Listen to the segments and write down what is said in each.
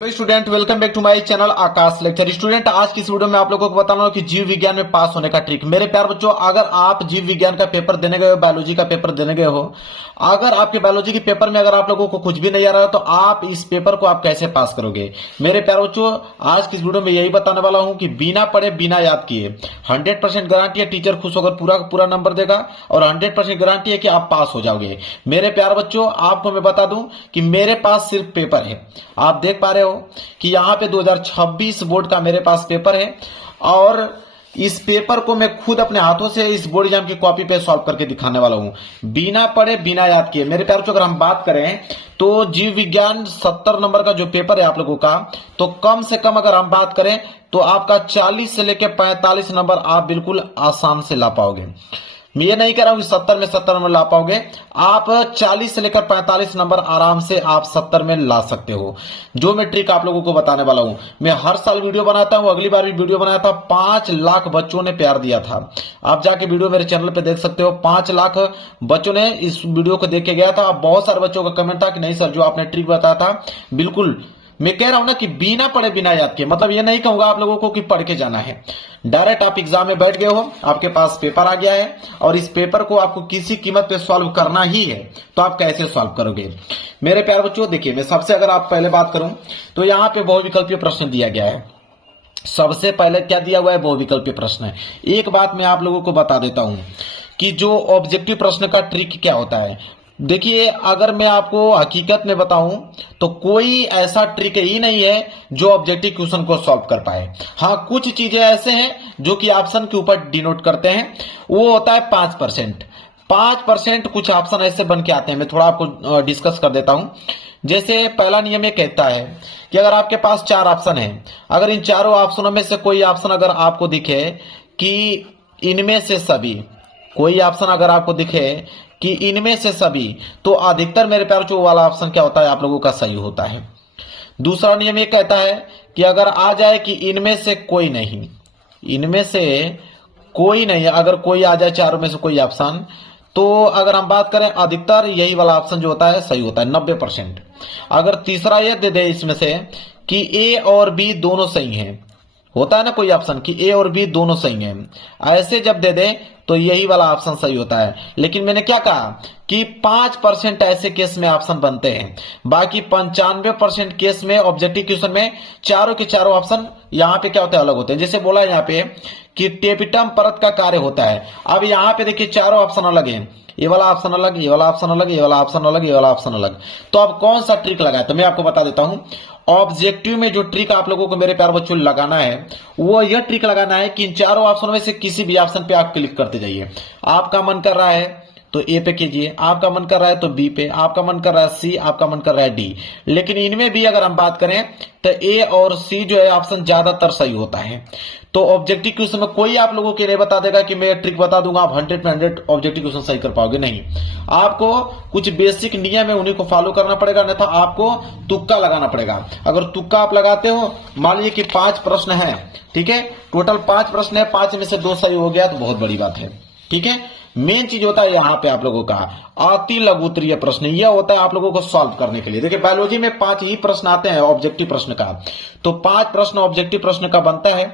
तो student welcome back to my channel Aakash lecture. Student आज की इस वीडियो में आप लोगों को बताना कि जीव विज्ञान में पास होने का ट्रिक। मेरे प्यार बच्चों, अगर आप जीव विज्ञान का पेपर देने गए हो, बायोलॉजी का पेपर देने गए हो, अगर आपके बायोलॉजी के पेपर में अगर आप लोगों को कुछ भी नहीं आ रहा है तो आप इस पेपर को आप कैसे पास करोगे। मेरे प्यार बच्चों, आज की इस वीडियो में यही बताने वाला हूं कि बिना पढ़े बिना याद किए 100% गारंटी है टीचर खुश होकर पूरा पूरा नंबर देगा और 100% गारंटी है कि आप पास हो जाओगे। मेरे प्यार बच्चों, आपको मैं बता दूं कि मेरे पास सिर्फ पेपर है। आप देख पा रहे हो कि यहाँ पे 2026 बोर्ड का मेरे पास पेपर है और इस पेपर को मैं खुद अपने हाथों से इस बोर्ड एग्जाम की कॉपी पे सॉल्व करके दिखाने वाला हूं, बिना पढ़े बिना याद किए। मेरे प्यारों, अगर हम बात करें तो जीव विज्ञान 70 नंबर का जो पेपर है आप लोगों का, तो कम से कम अगर हम बात करें तो आपका 40 से लेकर 45 नंबर आप बिल्कुल आसान से ला पाओगे। मैं ये नहीं कह रहा हूं कि 70 में 70 नंबर ला पाओगे, आप 40 से लेकर 45 नंबर आराम से आप 70 में ला सकते हो। जो मैं ट्रिक आप लोगों को बताने वाला हूं, मैं हर साल वीडियो बनाता हूं, अगली बार भी वीडियो बनाया था, 5 लाख बच्चों ने प्यार दिया था। आप जाके वीडियो मेरे चैनल पे देख सकते हो, 5 लाख बच्चों ने इस वीडियो को देख के गया था। बहुत सारे बच्चों का कमेंट था कि नहीं सर, जो आपने ट्रिक बताया था बिल्कुल। मैं कह रहा हूं ना कि बिना पढ़े बिना याद किए, मतलब ये नहीं कहूंगा आप लोगों को कि पढ़ के जाना है। डायरेक्ट आप एग्जाम में बैठ गए हो, आपके पास पेपर आ गया है और इस पेपर को आपको किसी कीमत पे सॉल्व करना ही है, तो आप कैसे सॉल्व करोगे। मेरे प्यारे बच्चों, देखिए मैं सबसे अगर आप पहले बात करूं तो यहाँ पे बहुविकल्पीय प्रश्न दिया गया है। सबसे पहले क्या दिया हुआ है, बहुविकल्पीय प्रश्न है। एक बात मैं आप लोगों को बता देता हूं कि जो ऑब्जेक्टिव प्रश्न का ट्रिक क्या होता है। देखिए, अगर मैं आपको हकीकत में बताऊं तो कोई ऐसा ट्रिक ही नहीं है जो ऑब्जेक्टिव क्वेश्चन को सॉल्व कर पाए। हाँ, कुछ चीजें ऐसे हैं जो कि ऑप्शन के ऊपर डिनोट करते हैं, वो होता है 5%। 5% कुछ ऑप्शन ऐसे बन के आते हैं, मैं थोड़ा आपको डिस्कस कर देता हूं। जैसे पहला नियम ये कहता है कि अगर आपके पास 4 ऑप्शन है, अगर इन चारों ऑप्शनों में से कोई ऑप्शन अगर आपको दिखे कि इनमें से सभी, कोई ऑप्शन अगर आपको दिखे कि इनमें से सभी, तो अधिकतर मेरे प्यार जो वाला ऑप्शन क्या होता है आप लोगों का सही होता है। दूसरा नियम ये कहता है कि अगर आ जाए कि इनमें से कोई नहीं, इनमें से कोई नहीं, अगर कोई आ जाए चारों में से कोई ऑप्शन, तो अगर हम बात करें अधिकतर यही वाला ऑप्शन जो होता है सही होता है 90%। अगर तीसरा ये दे दे इसमें से कि ए और बी दोनों सही हैं, होता है ना कोई ऑप्शन कि ए और बी दोनों सही हैं, ऐसे जब दे दे तो यही वाला ऑप्शन सही होता है। लेकिन मैंने क्या कहा कि 5% ऐसे केस में ऑप्शन बनते हैं, बाकी 95% केस में ऑब्जेक्टिव क्वेश्चन में चारों के चारों ऑप्शन यहाँ पे क्या होते हैं, अलग होते हैं। जैसे बोला यहाँ पे कि टेपिटम परत का कार्य होता है। अब यहाँ पे देखिए चारों ऑप्शन अलग हैं, ये वाला ऑप्शन अलग, ये वाला ऑप्शन अलग, ये वाला ऑप्शन अलग, ये वाला ऑप्शन अलग। तो अब कौन सा ट्रिक लगाए, तो मैं आपको बता देता हूं। ऑब्जेक्टिव में जो ट्रिक आप लोगों को मेरे प्यार बच्चों लगाना है, वो यह ट्रिक लगाना है कि इन चारों ऑप्शनों में से किसी भी ऑप्शन पे आप क्लिक करते जाइए। आपका मन कर रहा है तो ए पे कीजिए, आपका मन कर रहा है तो बी पे, आपका मन कर रहा है सी, आपका मन कर रहा है डी। लेकिन इनमें भी अगर हम बात करें तो ए और सी जो है ऑप्शन ज्यादातर सही होता है। तो ऑब्जेक्टिव क्वेश्चन में कोई आप लोगों के लिए बता देगा कि मैं ट्रिक बता दूंगा आप 100 में 100 ऑब्जेक्टिव क्वेश्चन सही कर पाओगे, नहीं। आपको कुछ बेसिक नियम है, उन्हीं को फॉलो करना पड़ेगा, नहीं तो आपको तुक्का लगाना पड़ेगा। अगर तुक्का आप लगाते हो, मान लीजिए कि 5 प्रश्न है, ठीक है, टोटल 5 प्रश्न है, 5 में से 2 सही हो गया तो बहुत बड़ी बात है, ठीक है। मेन चीज होता है यहाँ पे आप लोगों का अति लघुत्तरीय प्रश्न, यह होता है आप लोगों को सॉल्व करने के लिए। देखिए बायोलॉजी में 5 ही प्रश्न आते हैं ऑब्जेक्टिव प्रश्न का, तो 5 प्रश्न ऑब्जेक्टिव प्रश्न का बनता है।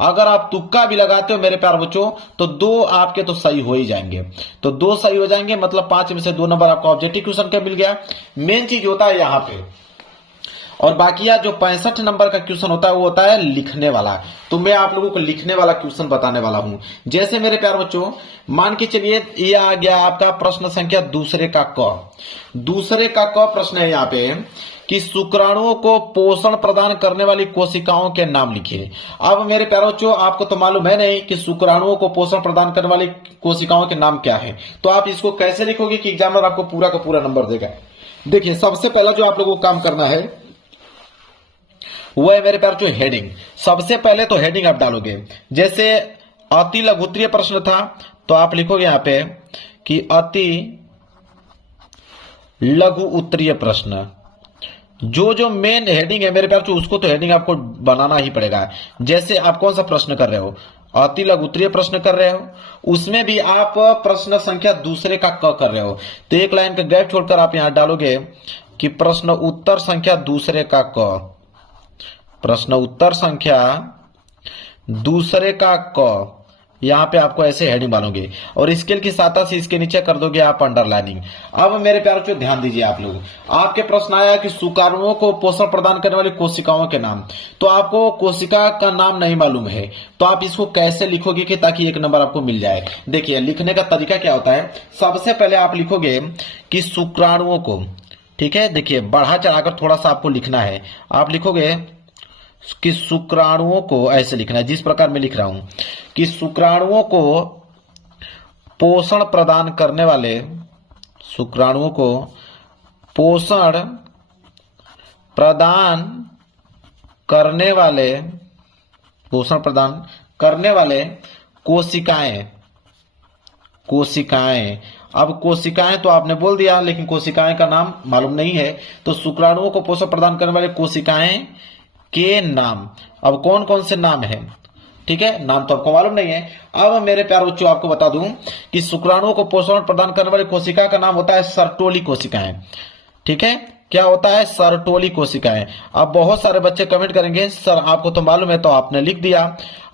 अगर आप तुक्का भी लगाते हो मेरे प्यार बच्चों तो 2 आपके तो सही हो ही जाएंगे, तो 2 सही हो जाएंगे, मतलब 5 में से 2 नंबर आपको ऑब्जेक्टिव क्वेश्चन का मिल गया। मेन चीज होता है यहाँ पे। और बाकी यार जो 65 नंबर का क्वेश्चन होता है वो होता है लिखने वाला। तो मैं आप लोगों को लिखने वाला क्वेश्चन बताने वाला हूं। जैसे मेरे प्यार बच्चों, मान के चलिए ये आ गया आपका प्रश्न संख्या दूसरे का क। दूसरे का क प्रश्न है यहाँ पे कि शुक्राणुओं को पोषण प्रदान करने वाली कोशिकाओं के नाम लिखिए। अब मेरे प्यारे बच्चों, आपको तो मालूम है नहीं कि शुक्राणुओं को पोषण प्रदान करने वाली कोशिकाओं के नाम क्या है, तो आप इसको कैसे लिखोगे कि एग्जामिनर आपको पूरा का पूरा नंबर देगा। देखिए सबसे पहला जो आप लोगों को काम करना है वो है मेरे प्यार जो हेडिंग। सबसे पहले तो हेडिंग आप डालोगे। जैसे अति लघुत्तरीय प्रश्न था तो आप लिखोगे यहां पे कि अति लघु उत्तरीय प्रश्न। जो मेन हेडिंग है मेरे प्यार उसको तो हेडिंग आपको बनाना ही पड़ेगा। जैसे आप कौन सा प्रश्न कर रहे हो, अति लघु उत्तरीय प्रश्न कर रहे हो, उसमें भी आप प्रश्न संख्या दूसरे का क कर रहे हो, तो एक लाइन का गैप छोड़कर आप यहां डालोगे कि प्रश्न उत्तर संख्या दूसरे का क। प्रश्न उत्तर संख्या दूसरे का क, यहां पे आपको ऐसे हेडिंग डालोगे और स्केल की सहायता से इसके नीचे कर दोगे आप अंडरलाइनिंग। अब मेरे प्यारे बच्चों ध्यान दीजिए, आप लोग, आपके प्रश्न आया कि शुक्राणुओं को पोषण प्रदान करने वाली कोशिकाओं के नाम, तो आपको कोशिका का नाम नहीं मालूम है तो आप इसको कैसे लिखोगे कि ताकि 1 नंबर आपको मिल जाए। देखिए लिखने का तरीका क्या होता है, सबसे पहले आप लिखोगे कि शुक्राणुओं को, ठीक है, देखिए बढ़ा चढ़ाकर थोड़ा सा आपको लिखना है। आप लिखोगे कि शुक्राणुओं को, ऐसे लिखना है जिस प्रकार मैं लिख रहा हूं कि शुक्राणुओं को पोषण प्रदान करने वाले, शुक्राणुओं को पोषण प्रदान करने वाले, पोषण प्रदान करने वाले कोशिकाएं, कोशिकाएं। अब कोशिकाएं तो आपने बोल दिया लेकिन कोशिकाएं का नाम मालूम नहीं है, तो शुक्राणुओं को पोषण प्रदान करने वाले कोशिकाएं के नाम, अब कौन कौन से नाम है, ठीक है, नाम तो आपको मालूम नहीं है। अब मेरे प्यारे बच्चों आपको बता दूं कि शुक्राणुओं को पोषण प्रदान करने वाली कोशिका का नाम होता है सर्टोली कोशिकाएं, ठीक है, क्या होता है, सर्टोली कोशिकाएं। अब बहुत सारे बच्चे कमेंट करेंगे सर आपको तो मालूम है तो आपने लिख दिया,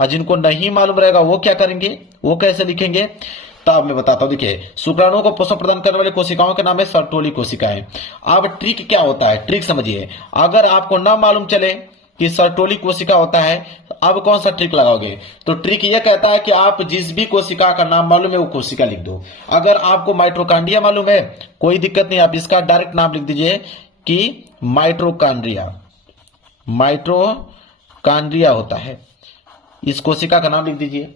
और जिनको नहीं मालूम रहेगा वो क्या करेंगे, वो कैसे लिखेंगे, तब मैं बताता हूं। देखिए शुक्राणुओं को पोषण प्रदान करने वाली कोशिकाओं के नाम है सर्टोली कोशिकाएं। अब ट्रिक क्या होता है, ट्रिक समझिए, अगर आपको ना मालूम चले कि सर्टोली कोशिका होता है, अब कौन सा ट्रिक लगाओगे, तो ट्रिक यह कहता है कि आप जिस भी कोशिका का नाम मालूम है वो कोशिका लिख दो। अगर आपको माइटोकांड्रिया मालूम है कोई दिक्कत नहीं, आप इसका डायरेक्ट नाम लिख दीजिए कि माइटोकांड्रिया, माइटोकांड्रिया होता है, इस कोशिका का नाम लिख दीजिए।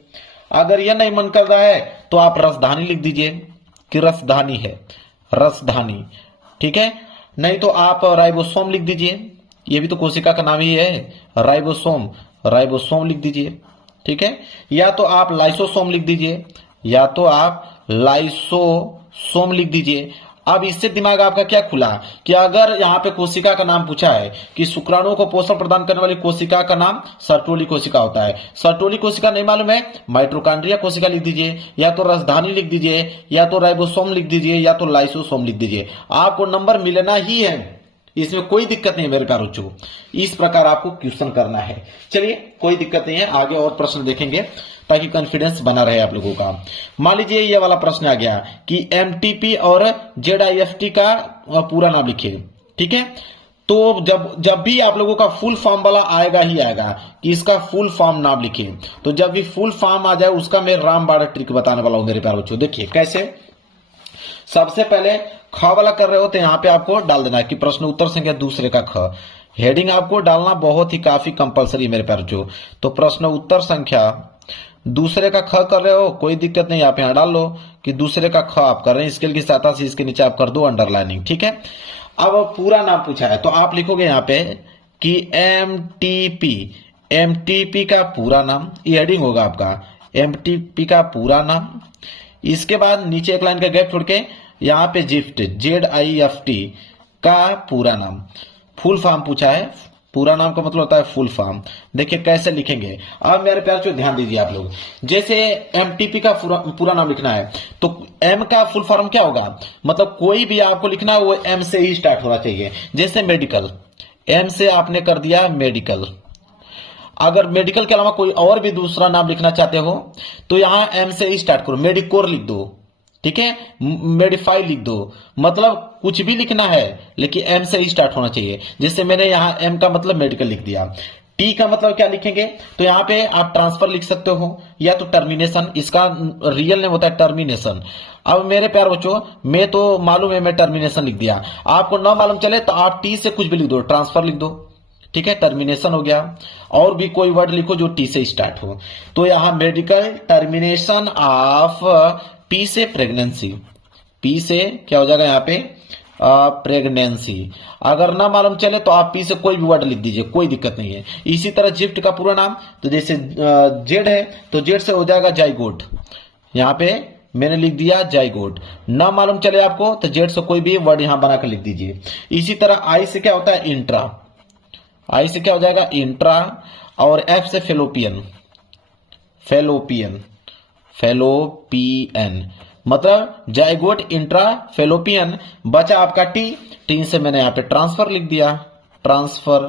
अगर यह नहीं मन कर रहा है तो आप रसधानी लिख दीजिए कि रसधानी है, रसधानी, ठीक है, नहीं तो आप राइबोसोम लिख दीजिए, ये भी तो कोशिका का नाम ही है, राइबोसोम, राइबोसोम लिख दीजिए, ठीक है, या तो आप लाइसोसोम लिख दीजिए, या तो आप लाइसोसोम लिख दीजिए। अब इससे दिमाग आपका क्या खुला कि अगर यहाँ पे कोशिका का नाम पूछा है कि शुक्राणुओं को पोषण प्रदान करने वाली कोशिका का नाम सर्टोली कोशिका होता है, सर्टोली कोशिका नहीं मालूम है, माइटोकांड्रिया कोशिका लिख दीजिए, या तो रसधानी लिख दीजिए, या तो राइबोसोम लिख दीजिए, या तो लाइसोसोम लिख दीजिए, आपको नंबर मिलना ही है, इसमें कोई दिक्कत नहीं है मेरे प्यारे बच्चों। इस प्रकार आपको क्वेश्चन करना है। चलिए कोई दिक्कत नहीं है, आगे और प्रश्न देखेंगे ताकि कॉन्फिडेंस बना रहे आप लोगों का। मान लीजिए ये वाला प्रश्न आ गया कि एमटीपी और जेडआईएफटी का पूरा नाम लिखिए, ठीक है, तो जब भी आप लोगों का फुल फॉर्म वाला आएगा ही आएगा कि इसका फुल फॉर्म नाम लिखिए, तो जब भी फुल फॉर्म आ जाए उसका मैं रामबाण ट्रिक बताने वाला हूं मेरे प्यारे बच्चों। देखिए कैसे, सबसे पहले ख वाला कर रहे हो तो यहाँ पे आपको डाल देना है कि प्रश्न उत्तर संख्या दूसरे का ख, हेडिंग आपको डालना बहुत ही काफी कंपलसरी मेरे प्यारे बच्चों। तो प्रश्न उत्तर संख्या दूसरे का ख कर रहे हो, कोई दिक्कत नहीं, आप यहाँ डाल लो कि दूसरे का ख आप कर रहे हैं, स्केल की सहायता से इसके नीचे आप कर दो अंडरलाइनिंग, ठीक है। अब पूरा नाम पूछा है तो आप लिखोगे यहाँ पे कि एमटीपी, एमटीपी का पूरा नाम, ये हेडिंग होगा आपका, एमटीपी का पूरा नाम, इसके बाद नीचे एक लाइन का गैप छोड़ के यहाँ पे जिफ्ट, जेडआईएफटी का पूरा नाम, फुल फॉर्म पूछा है, पूरा नाम का मतलब होता है फुल फॉर्म। देखिए कैसे लिखेंगे, अब मेरे प्यारे ध्यान दीजिए आप लोग, जैसे एमटीपी का पूरा नाम लिखना है तो एम का फुल फॉर्म क्या होगा, मतलब कोई भी आपको लिखना है वो एम से ही स्टार्ट होना चाहिए। जैसे मेडिकल, एम से आपने कर दिया मेडिकल, अगर मेडिकल के अलावा कोई और भी दूसरा नाम लिखना चाहते हो तो यहां एम से ही स्टार्ट करो, मेडिकोर लिख दो, ठीक है, मेडिफाई लिख दो, मतलब कुछ भी लिखना है लेकिन एम से ही स्टार्ट होना चाहिए। जैसे मैंने यहाँ एम का मतलब मेडिकल लिख दिया, टी का मतलब क्या लिखेंगे, तो यहाँ पे आप ट्रांसफर लिख सकते हो या तो टर्मिनेशन, इसका रियल नेम होता है टर्मिनेशन। अब मेरे प्यारे बच्चों मैं तो मालूम है मैं टर्मिनेशन लिख दिया, आपको ना मालूम चले तो आप टी से कुछ भी लिख दो, ट्रांसफर लिख दो, ठीक है, टर्मिनेशन हो गया। और भी कोई वर्ड लिखो जो टी से स्टार्ट हो, तो यहां मेडिकल टर्मिनेशन ऑफ पी से प्रेगनेंसी, पी से क्या हो जाएगा यहाँ पे प्रेगनेंसी। अगर ना मालूम चले तो आप पी से कोई भी वर्ड लिख दीजिए, कोई दिक्कत नहीं है। इसी तरह जिफ्ट का पूरा नाम, तो जैसे जेड है तो जेड से हो जाएगा जाइगोट, यहाँ पे मैंने लिख दिया जाइगोट। ना मालूम चले आपको तो जेड से कोई भी वर्ड यहां बनाकर लिख दीजिए। इसी तरह आई से क्या होता है इंट्रा, आई से क्या हो जाएगा इंट्रा, और एफ से फेलोपियन, फेलोपियन, फेलोपियन मतलब जाइगोट इंट्रा फेलोपियन। बचा आपका टी, टी से मैंने यहाँ पे ट्रांसफर लिख दिया, ट्रांसफर,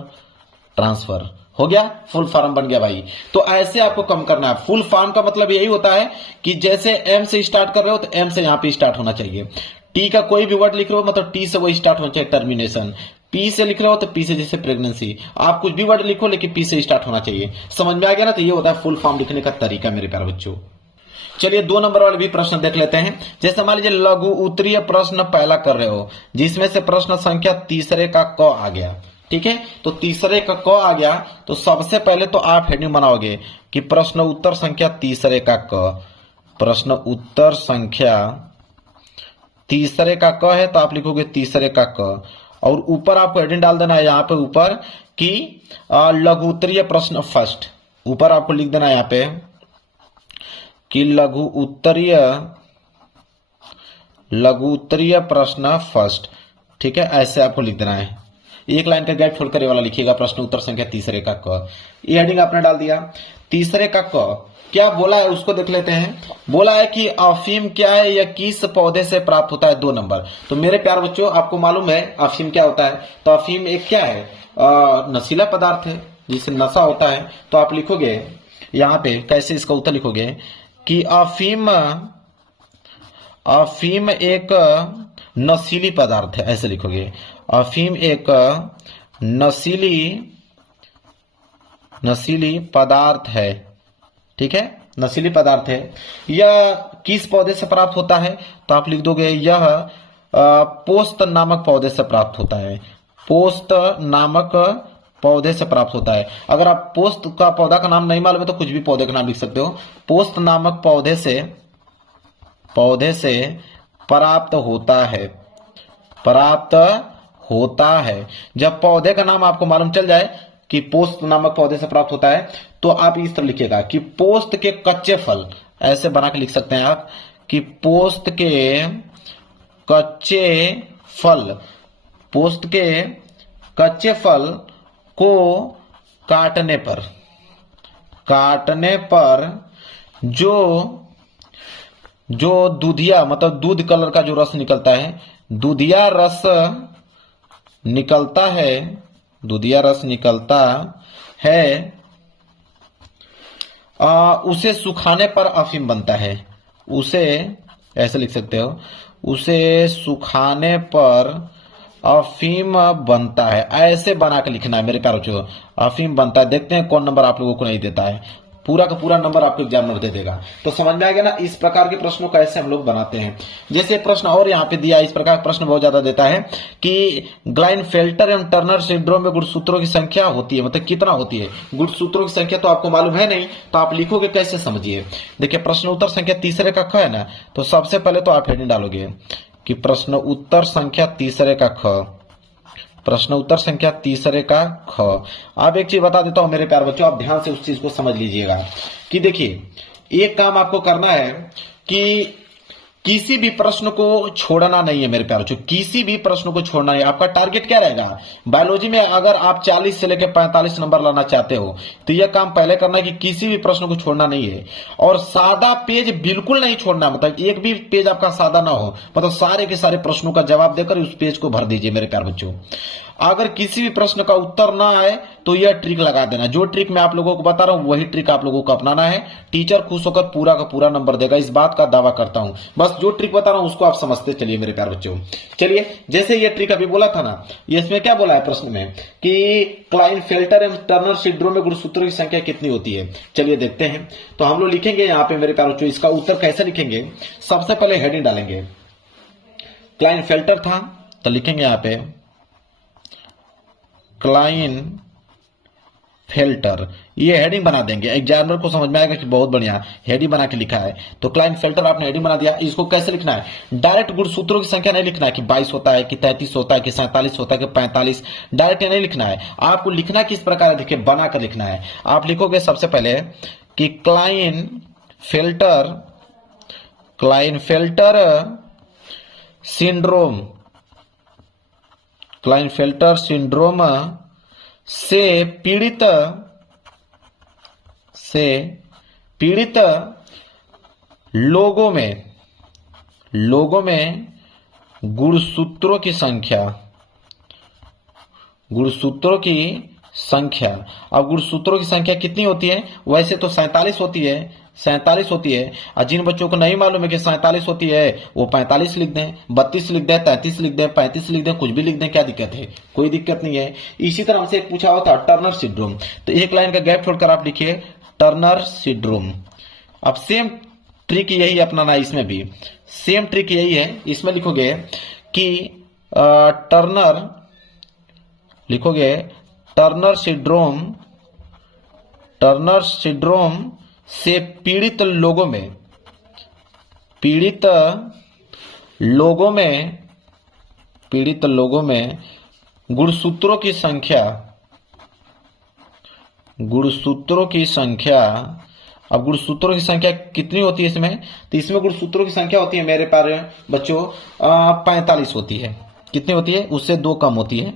ट्रांसफर हो गया, फुल फॉर्म बन गया भाई। तो ऐसे आपको कम करना है। फुल फॉर्म का मतलब यही होता है कि जैसे एम से स्टार्ट कर रहे हो तो एम से यहां पे स्टार्ट होना चाहिए। टी का कोई भी वर्ड लिख रहे हो मतलब टी से वो स्टार्ट होना चाहिए, टर्मिनेशन। पी से लिख रहे हो तो पी से जैसे प्रेगनेंसी, आप कुछ भी वर्ड लिखो लेकिन पी से स्टार्ट होना चाहिए। समझ में आ गया ना? तो ये होता है फुल फॉर्म लिखने का तरीका मेरे प्यारे बच्चों। चलिए 2 नंबर वाले भी प्रश्न देख लेते हैं। जैसे मान लीजिए लघु उत्तरीय प्रश्न पहला कर रहे हो, जिसमें से प्रश्न संख्या तीसरे का क आ गया। ठीक है, तो तीसरे का क आ गया तो सबसे पहले तो आप हेडिंग बनाओगे कि प्रश्न उत्तर संख्या तीसरे का क। प्रश्न उत्तर संख्या तीसरे का क है तो आप लिखोगे तीसरे का क, और ऊपर आपको हेडिंग डाल देना है यहां पे ऊपर कि लघु उत्तरीय प्रश्न फर्स्ट। ऊपर आपको लिख देना है यहां पे कि लघु उत्तरीय प्रश्न फर्स्ट। ठीक है, ऐसे आपको लिख देना है। एक लाइन का गैप छोड़कर ये वाला लिखिएगा, प्रश्न उत्तर संख्या तीसरे का क। ये हेडिंग आपने डाल दिया। तीसरे का क क्या बोला है उसको देख लेते हैं। बोला है कि अफीम क्या है, या किस पौधे से प्राप्त होता है, 2 नंबर। तो मेरे प्यार बच्चों आपको मालूम है अफीम क्या होता है। तो अफीम एक क्या है, नशीला पदार्थ है जिससे नशा होता है। तो आप लिखोगे यहां पे कैसे इसका उत्तर लिखोगे कि अफीम एक नशीली पदार्थ है, ऐसे लिखोगे। अफीम एक नशीली पदार्थ है। ठीक है, नशीली पदार्थ है। यह किस पौधे से प्राप्त होता है, तो आप लिख दोगे यह पोस्त नामक पौधे से प्राप्त होता है। पोस्त नामक पौधे से प्राप्त होता है। अगर आप पोस्त का पौधा का नाम नहीं मालूम है तो कुछ भी पौधे का नाम लिख सकते हो। पोस्त नामक पौधे से प्राप्त होता है। जब पौधे का नाम आपको मालूम चल जाए कि पोस्त नामक पौधे से प्राप्त होता है तो आप इस तरह लिखिएगा कि पोस्त के कच्चे फल, ऐसे बना के लिख सकते हैं आप कि पोस्त के कच्चे फल को काटने पर जो दूधिया मतलब दूध कलर का जो रस निकलता है, दूधिया रस निकलता है, उसे सुखाने पर अफीम बनता है। उसे ऐसे लिख सकते हो, उसे सुखाने पर अफीम बनता है। ऐसे बना के लिखना है मेरे प्यारे बच्चों, अफीम बनता है। देखते हैं कौन नंबर आप लोगों को नहीं देता है। पूरा का पूरा नंबर आपको एग्जामिनर दे देगा। तो समझ में आ गया ना इस प्रकार के प्रश्नों को ऐसे हम लोग बनाते हैं। जैसे प्रश्न और यहाँ पे दिया, इस प्रकार का प्रश्न बहुत ज्यादा देता है कि ग्लाइनफेल्टर एवं टर्नर सिंड्रोम में गुणसूत्रों की संख्या होती है, मतलब कितना होती है। गुणसूत्रों की संख्या तो आपको मालूम है नहीं, तो आप लिखोगे कैसे, समझिए। देखिए प्रश्न उत्तर संख्या तीसरे का ख है ना, तो सबसे पहले तो आप हेडिंग डालोगे कि प्रश्न उत्तर संख्या तीसरे का ख। प्रश्न उत्तर संख्या तीसरे का ख। अब एक चीज बता देता हूं मेरे प्यारे बच्चों, आप ध्यान से उस चीज को समझ लीजिएगा कि देखिए एक काम आपको करना है कि किसी भी प्रश्न को छोड़ना नहीं है मेरे प्यारे बच्चों, किसी भी प्रश्न को छोड़ना नहीं। आपका टारगेट क्या रहेगा बायोलॉजी में, अगर आप 40 से लेकर 45 नंबर लाना चाहते हो तो यह काम पहले करना है कि किसी भी प्रश्न को छोड़ना नहीं है। और सादा पेज बिल्कुल नहीं छोड़ना, मतलब एक भी पेज आपका सादा ना हो, मतलब सारे के सारे प्रश्नों का जवाब देकर उस पेज को भर दीजिए मेरे प्यारे बच्चों। अगर किसी भी प्रश्न का उत्तर ना आए तो यह ट्रिक लगा देना। जो ट्रिक मैं आप लोगों को बता रहा हूं वही ट्रिक आप लोगों को अपनाना है। टीचर खुश होकर पूरा का पूरा नंबर देगा, इस बात का दावा करता हूं। बस जो ट्रिक बता रहा हूं उसको आप समझते चलिए मेरे प्यारे बच्चों। चलिए जैसे ये ट्रिक अभी बोला था ना, इसमें क्या बोला है प्रश्न में कि क्लाइनफेल्टर एंड टर्नर सिंड्रोम में गुणसूत्रों की संख्या कितनी होती है। चलिए देखते हैं। तो हम लोग लिखेंगे यहाँ पे मेरे प्यारे बच्चों, इसका उत्तर कैसे लिखेंगे। सबसे पहले हेडिंग डालेंगे, क्लाइनफेल्टर था तो लिखेंगे यहाँ पे क्लाइनफेल्टर, ये हेडिंग बना देंगे। एग्जामिनर को समझ में आएगा कि बहुत बढ़िया हेडिंग बना के लिखा है। तो क्लाइनफेल्टर आपने हेडिंग बना दिया। इसको कैसे लिखना है, डायरेक्ट गुणसूत्रों की संख्या नहीं लिखना है कि 22 होता है कि 33 होता है कि 47 होता है कि 45, डायरेक्ट नहीं लिखना है। आपको लिखना किस प्रकार है, देखिए बना कर लिखना है। आप लिखोगे सबसे पहले कि क्लाइनफेल्टर सिंड्रोम से पीड़ित लोगों में गुणसूत्रों की संख्या। अब गुणसूत्रों की संख्या कितनी होती है? वैसे तो 47 होती है, 47 होती है। और जिन बच्चों को नहीं मालूम है कि 47 होती है वो 45 लिख दें, 32 लिख दें, 33 लिख दें, 35 लिख दें, कुछ भी लिख दें, क्या दिक्कत है? कोई दिक्कत नहीं है। इसी तरह हमसे एक पूछा हुआ था टर्नर सिंड्रोम, तो एक लाइन का गैप छोड़कर आप लिखिए टर्नर सिंड्रोम। अब सेम ट्रिक यही अपनाना है, इसमें भी सेम ट्रिक यही है। इसमें लिखोगे कि टर्नर, लिखोगे टर्नर सिंड्रोम से पीड़ित लोगों में गुणसूत्रों की संख्या। अब गुणसूत्रों की संख्या कितनी होती है इसमें? तो इसमें गुणसूत्रों की संख्या होती है मेरे प्यारे बच्चों 45 होती है। कितनी होती है? उससे 2 कम होती है,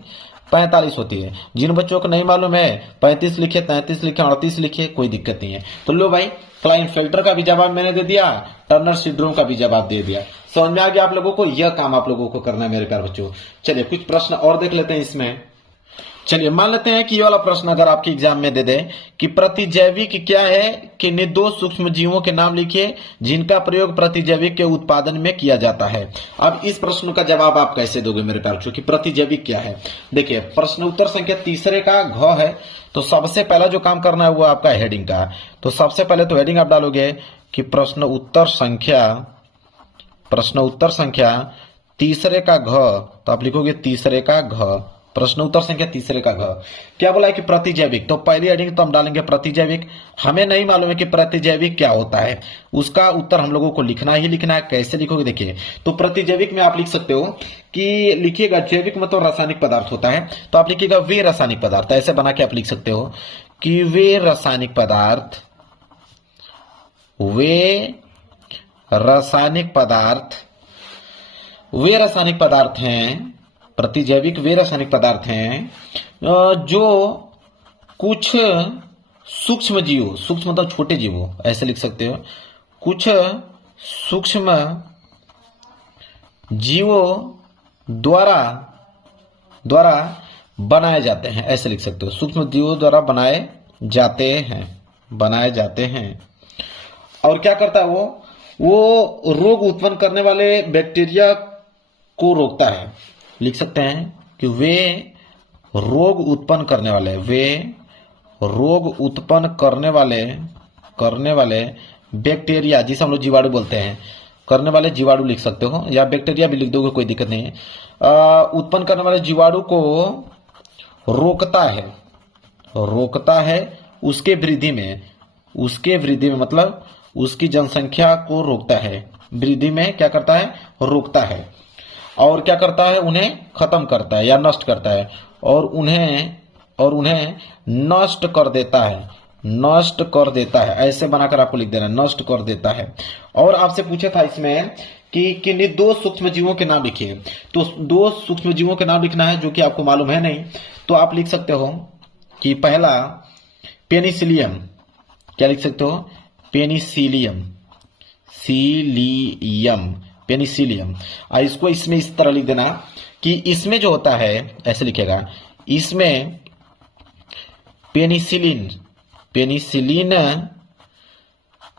45 होती है। जिन बच्चों को नहीं मालूम है 35 लिखे, 33 लिखे, 38 लिखे, कोई दिक्कत नहीं है। तो लो भाई, क्लाइनफेल्टर का भी जवाब मैंने दे दिया, टर्नर सिंड्रोम का भी जवाब दे दिया। समझ में आ गया आप लोगों को? यह काम आप लोगों को करना है मेरे प्यारे बच्चों। चलिए कुछ प्रश्न और देख लेते हैं इसमें। चलिए मान लेते हैं कि ये वाला प्रश्न अगर आपके एग्जाम में दे दे कि प्रतिजैविक क्या है कि निर्दोष सूक्ष्म जीवों के नाम लिखिए जिनका प्रयोग प्रतिजैविक के उत्पादन में किया जाता है। अब इस प्रश्न का जवाब आप कैसे दोगे मेरे प्यारे बच्चों कि प्रतिजैविक क्या है? देखिए प्रश्न उत्तर संख्या तीसरे का घ है, तो सबसे पहला जो काम करना है वो आपका हेडिंग का। तो सबसे पहले तो हेडिंग आप डालोगे कि प्रश्न उत्तर संख्या तीसरे का घ, तो आप लिखोगे तीसरे का घ, प्रश्न उत्तर संख्या तीसरे का घ। क्या बोला है कि प्रतिजैविक, तो पहली हेडिंग तो हम डालेंगे प्रतिजैविक। हमें नहीं मालूम है कि प्रतिजैविक क्या होता है, उसका उत्तर हम लोगों को लिखना ही लिखना है। कैसे लिखोगे? देखिए तो प्रतिजैविक में आप लिख सकते हो कि लिखिएगा, जैविक में तो रासायनिक पदार्थ होता है, तो आप लिखिएगा वे रासायनिक पदार्थ, ऐसे बना के आप लिख सकते हो कि वे रासायनिक पदार्थ हैं, प्रतिजैविक वे रासायनिक पदार्थ हैं जो कुछ सूक्ष्म मतलब छोटे जीवों, ऐसे लिख सकते हो, कुछ सूक्ष्म जीवों द्वारा बनाए जाते हैं, ऐसे लिख सकते हो, सूक्ष्म जीवों द्वारा बनाए जाते हैं। और क्या करता है वो रोग उत्पन्न करने वाले बैक्टीरिया को रोकता है। लिख सकते हैं कि वे रोग उत्पन्न करने वाले बैक्टीरिया, जिसे हम लोग जीवाणु बोलते हैं, करने वाले जीवाणु लिख सकते हो, या बैक्टीरिया भी लिख दोगे, कोई दिक्कत नहीं है। उत्पन्न करने वाले जीवाणु को रोकता है उसके वृद्धि में मतलब उसकी जनसंख्या को रोकता है, वृद्धि में क्या करता है? रोकता है। और क्या करता है? उन्हें खत्म करता है या नष्ट करता है, और उन्हें नष्ट कर देता है, ऐसे बनाकर आपको लिख देना, नष्ट कर देता है। और आपसे पूछा था इसमें कि निर्दोष सूक्ष्म जीवों के नाम लिखिए, तो 2 सूक्ष्म जीवों के नाम लिखना है जो कि आपको मालूम है नहीं, तो आप लिख सकते हो कि पहला पेनिसिलियम, क्या लिख सकते हो? पेनिसिलियम। और इसको इसमें इस तरह लिख देना कि इसमें जो होता है, ऐसे लिखेगा, इसमें पेनिसिलिन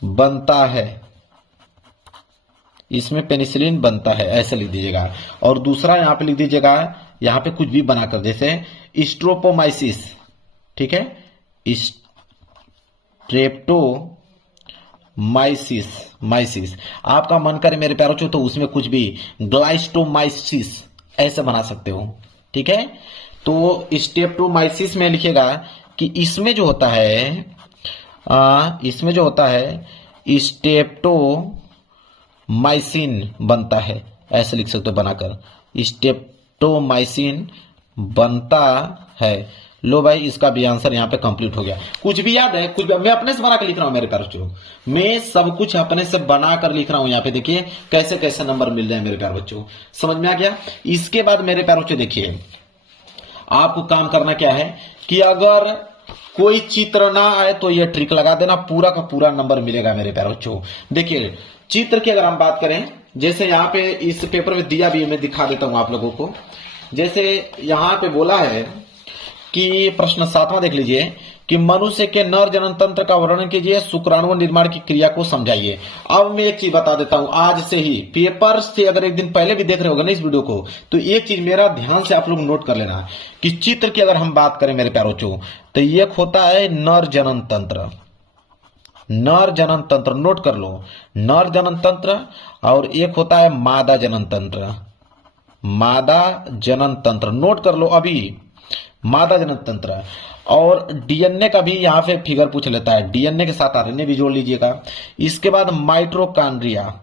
बनता है, इसमें पेनिसिलिन बनता है, ऐसे लिख दीजिएगा। और दूसरा यहां पे लिख दीजिएगा, यहां पे कुछ भी बनाकर, जैसे स्ट्रेप्टोमाइसिस, ठीक है, स्ट्रेप्टोमाइसिस। आपका मन करे मेरे प्यारों चो तो उसमें कुछ भी ग्लाइस्टोमाइसिस ऐसे बना सकते हो, ठीक है। तो स्ट्रेप्टोमाइसिस में लिखेगा कि इसमें जो होता है स्ट्रेप्टोमाइसिन बनता है, ऐसे लिख सकते हो बनाकर, स्ट्रेप्टोमाइसिन बनता है। लो भाई, इसका भी आंसर यहाँ पे कंप्लीट हो गया। कुछ भी याद है? कुछ भी मैं अपने से बना कर लिख रहा हूं मेरे प्यारे बच्चों, मैं सब कुछ अपने से बना कर लिख रहा हूं। यहाँ पे देखिए कैसे कैसे नंबर मिल रहे हैं मेरे प्यारे बच्चों, समझ में आ गया। इसके बाद मेरे प्यारे बच्चों देखिए, आपको काम करना क्या है कि अगर कोई चित्र ना आए तो यह ट्रिक लगा देना, पूरा का पूरा नंबर मिलेगा मेरे प्यारे बच्चों। देखिए चित्र की अगर हम बात करें, जैसे यहाँ पे इस पेपर में दिया भी, मैं दिखा देता हूं आप लोगों को। जैसे यहाँ पे बोला है कि प्रश्न 7वां देख लीजिए कि मनुष्य के नर जनन तंत्र का वर्णन कीजिए, शुक्राणु निर्माण की क्रिया को समझाइए। अब मैं एक चीज बता देता हूं, आज से ही पेपर से अगर एक दिन पहले भी देख रहे होगा ना इस वीडियो को, तो एक चीज मेरा ध्यान से आप लोग नोट कर लेना कि चित्र की अगर हम बात करें मेरे प्यारों बच्चों, तो एक होता है नर जनन तंत्र, नर जनन तंत्र नोट कर लो, नर जनन तंत्र, और एक होता है मादा जनन तंत्र, मादा जनन तंत्र नोट कर लो अभी, मादा जनन तंत्र। और डीएनए का भी यहां पे फिगर पूछ लेता है, डीएनए के साथ आरएनए भी जोड़ लीजिएगा। इसके बाद माइटोकॉन्ड्रिया,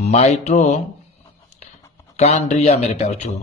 माइटोकॉन्ड्रिया मेरे प्यारे बच्चों,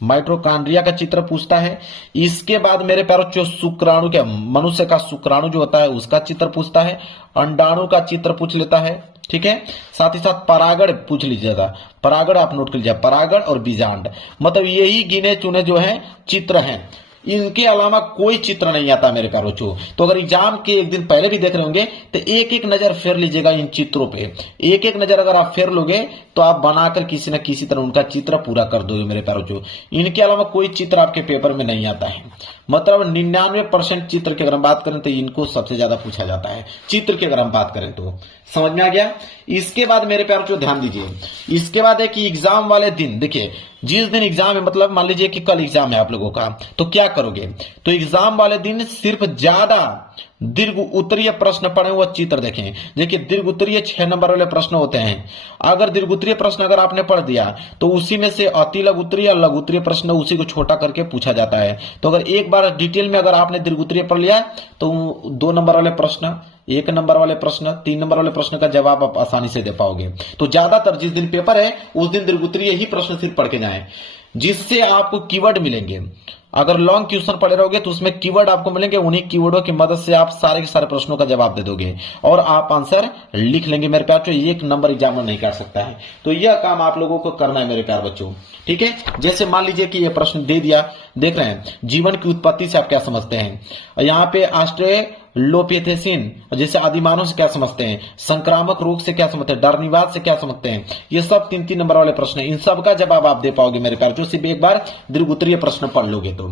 माइटोकॉन्ड्रिया का चित्र पूछता है। इसके बाद मेरे प्यारे बच्चों शुक्राणु के, मनुष्य का शुक्राणु जो होता है उसका चित्र पूछता है, अंडाणु का चित्र पूछ लेता है, ठीक है। साथ ही साथ परागण पूछ लीजिएगा, परागण आप नोट कर लीजिए, परागण और बीजांड, मतलब यही गिने चुने जो है चित्र हैं, इनके अलावा कोई चित्र नहीं आता मेरे प्यारे बच्चों। तो अगर एग्जाम के एक दिन पहले भी देख रहे होंगे तो एक एक नजर फेर लीजिएगा इन चित्रों पे, एक एक नजर अगर आप फेर लोगे तो आप बनाकर किसी न किसी तरह उनका चित्र पूरा कर दोगे मेरे प्यारे बच्चों। इनके अलावा कोई चित्र आपके पेपर में नहीं आता है, मतलब 99% चित्र की अगर हम बात करें तो इनको सबसे ज्यादा पूछा जाता है, चित्र की अगर हम बात करें तो। समझ में आ गया। इसके बाद मेरे प्यारे बच्चों ध्यान दीजिए, इसके बाद है कि एग्जाम वाले दिन, देखिए जिस दिन एग्जाम है, मतलब मान लीजिए कि कल एग्जाम है आप लोगों का, तो क्या करोगे, तो एग्जाम वाले दिन सिर्फ ज्यादा दीर्घ उत्तरीय प्रश्न पढ़े वह चित्र देखें। देखिए दीर्घ उत्तरीय 6 नंबर वाले प्रश्न होते हैं, अगर दीर्घ उत्तरीय प्रश्न अगर आपने पढ़ दिया तो उसी में से अति लघु उत्तरीय और लघु उत्तरीय प्रश्न उसी को छोटा करके पूछा जाता है। तो अगर एक बार डिटेल में अगर आपने दीर्घ उत्तरीय पढ़ लिया तो 2 नंबर वाले प्रश्न, 1 नंबर वाले प्रश्न, 3 नंबर वाले प्रश्न का जवाब आप आसानी से दे पाओगे। तो ज्यादातर जिस दिन पेपर है उस दिन दीर्घ उत्तरीय ही प्रश्न सिर्फ पढ़ के जाएं, जिससे आपको कीवर्ड मिलेंगे। अगर लॉन्ग क्वेश्चन पढ़े रहोगे तो उसमें कीवर्ड आपको मिलेंगे, उन्हीं कीवर्डों की मदद से आप सारे के सारे प्रश्नों का जवाब दे दोगे और आप आंसर लिख लेंगे मेरे प्यार बच्चों। 1 नंबर एग्जाम में नहीं काट सकता है, तो यह काम आप लोगों को करना है मेरे प्यार बच्चों, ठीक है। जैसे मान लीजिए कि यह प्रश्न दे दिया, देख रहे हैं जीवन की उत्पत्ति से आप क्या समझते हैं, यहाँ पे ऑस्ट्रेलोपिथेसिस जैसे आदिमानव से क्या समझते हैं, संक्रामक रोग से क्या समझते हैं, डरनीवाद से क्या समझते हैं, ये सब 3-3 नंबर वाले प्रश्न हैं। इन सब का जवाब आप दे पाओगे मेरे प्यार बच्चों सिर्फ एक बार दीर्घ उत्तरीय प्रश्न पढ़ लोगे तो।